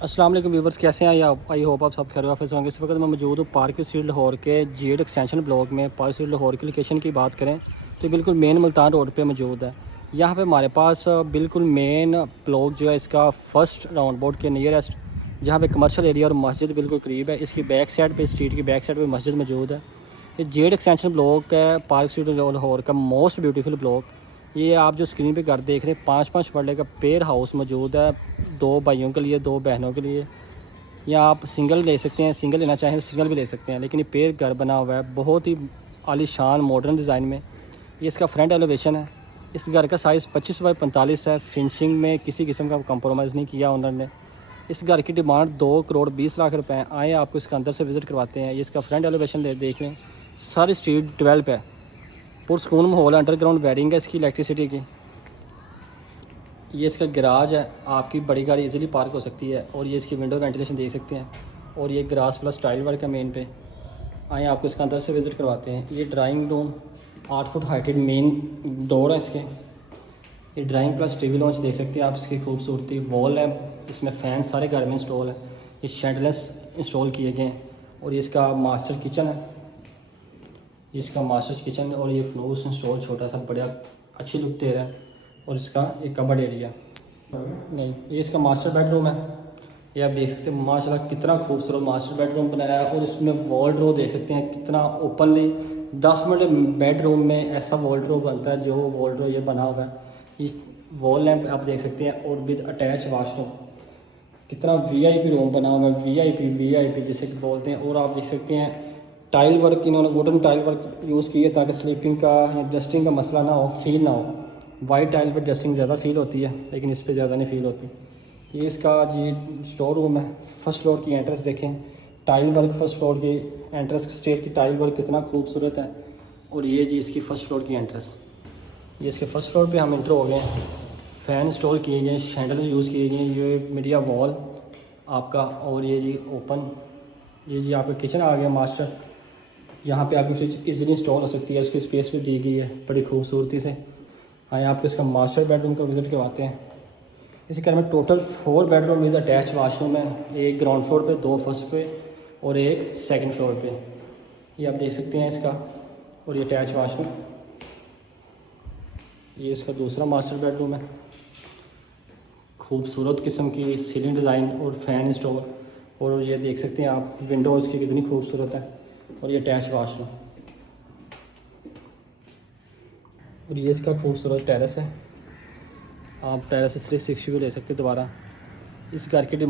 अस्सलाम वालेकुम व्यूवर्स, कैसे हैं आप? आई होप आप सब खैर वाफिस होंगे। इस वक्त मैं मौजूद हूँ पार्क स्ट्रीट लाहौर के जेड एक्सटेंशन ब्लॉक में। पार्क स्ट्रीट लाहौर की लोकेशन की बात करें तो बिल्कुल मेन मुल्तान रोड पे मौजूद है। यहाँ पे हमारे पास बिल्कुल मेन ब्लॉक जो है इसका फ़र्स्ट राउंड बोर्ड के नियरेस्ट, जहाँ पे कमर्शियल एरिया और मस्जिद बिल्कुल करीब है। इसकी बैक साइड पे, स्ट्रीट की बैक साइड पे मस्जिद मौजूद है। ये जेड एक्सटेंशन ब्लॉक है पार्क स्ट्रीट लाहौर का मोस्ट ब्यूटीफुल ब्लॉक। ये आप जो स्क्रीन पे घर देख रहे हैं 5-5 मरले का पेयर हाउस मौजूद है, 2 भाइयों के लिए, 2 बहनों के लिए। या आप सिंगल ले सकते हैं, सिंगल लेना चाहें तो सिंगल भी ले सकते हैं। लेकिन ये पेड़ घर बना हुआ है बहुत ही आलीशान मॉडर्न डिज़ाइन में। ये इसका फ्रंट एलिवेशन है। इस घर का साइज़ 25 बाई 45 है। फिनिशिंग में किसी किस्म का कंप्रोमाइज़ नहीं किया ओनर ने। इस घर की डिमांड 2 करोड़ 20 लाख रुपए है। आए आपको इसका अंदर से विज़िट करवाते हैं। ये इसका फ्रंट एलिवेशन देख लें। सारी स्ट्रीट डेवलप है, पुरस्कून माहौल, अंडरग्राउंड वायरिंग है इसकी इलेक्ट्रिसिटी की। ये इसका गैराज है, आपकी बड़ी गाड़ी इजीली पार्क हो सकती है। और ये इसकी विंडो वेंटिलेशन देख सकते हैं। और ये ग्रास प्लस टाइल वर्क है मेन पे। आए आपको इसका अंदर से विज़िट करवाते हैं। ये drawing room, 8 foot heighted main door है इसके। ये ड्राइंग प्लस टीवी लॉन्च देख सकते हैं आप। इसकी खूबसूरती वॉल है, इसमें फ़ैन सारे घर में इंस्टॉल है। ये शेडलेस इंस्टॉल किए गए हैं। और ये इसका मास्टर किचन है। ये इसका मास्टर किचन और ये फ्लोर्स इंस्टॉल छोटा सा बढ़िया अच्छी लुक दे रहा है। और इसका एक कबर्ड एरिया नहीं, ये इसका मास्टर बेडरूम है। ये आप देख सकते हैं माशाल्लाह कितना खूबसूरत मास्टर बेडरूम बनाया है। और इसमें वॉल ड्रो देख सकते हैं कितना ओपनली 10 मिनट बेडरूम में ऐसा वॉल ड्रो बनता है जो वॉल ड्रो ये बना हुआ है। इस वॉल लैंप आप देख सकते हैं और विद अटैच वाशरूम। कितना वीआईपी रूम बना हुआ है, वीआईपी जिसे बोलते हैं। और आप देख सकते हैं टाइल वर्क, इन्होंने वुडन टाइल वर्क यूज़ की है ताकि स्लीपिंग का या डस्टिंग का मसला ना हो, फील ना हो। वाइट टाइल पर डस्टिंग ज़्यादा फील होती है लेकिन इस पर ज़्यादा नहीं फील होती। ये इसका जी स्टोर रूम है। फर्स्ट फ्लोर की एंट्रेंस देखें, टाइल वर्क फर्स्ट फ्लोर की एंट्रेंस स्टेट की टाइल वर्क कितना खूबसूरत है। और ये जी इसकी फ़र्स्ट फ्लोर की एंट्रेंस। ये इसके फर्स्ट फ्लोर पे हम इंटर हो गए हैं। फ़ैन इंस्टॉल किए गए हैं, शैंडल यूज़ किए गए हैं। ये मीडिया वॉल आपका। और ये जी ओपन, ये जी आपका किचन आ गया मास्टर। यहाँ पे आपकी फ्रिज इजीली इंस्टॉल हो सकती है, उसकी स्पेस भी दी गई है बड़ी खूबसूरती से। आए आपको इसका मास्टर बेडरूम का विज़िट करवाते हैं। इसी घर में total 4 bedroom with attach washroom है। एक ग्राउंड फ्लोर पे, 2 फर्स्ट पे और एक सेकंड फ्लोर पे। ये आप देख सकते हैं इसका। और ये अटैच वाशरूम। ये इसका दूसरा मास्टर बेडरूम है। खूबसूरत किस्म की सीलिंग डिज़ाइन और फैन इंस्टॉल। और ये देख सकते हैं आप विंडोज़ की कितनी खूबसूरत है। और ये अटैच वाशरूम। और ये इसका खूबसूरत टेरेस है। आप टेरेस से 360 भी ले सकते हैं दोबारा। इस घर की डिमांड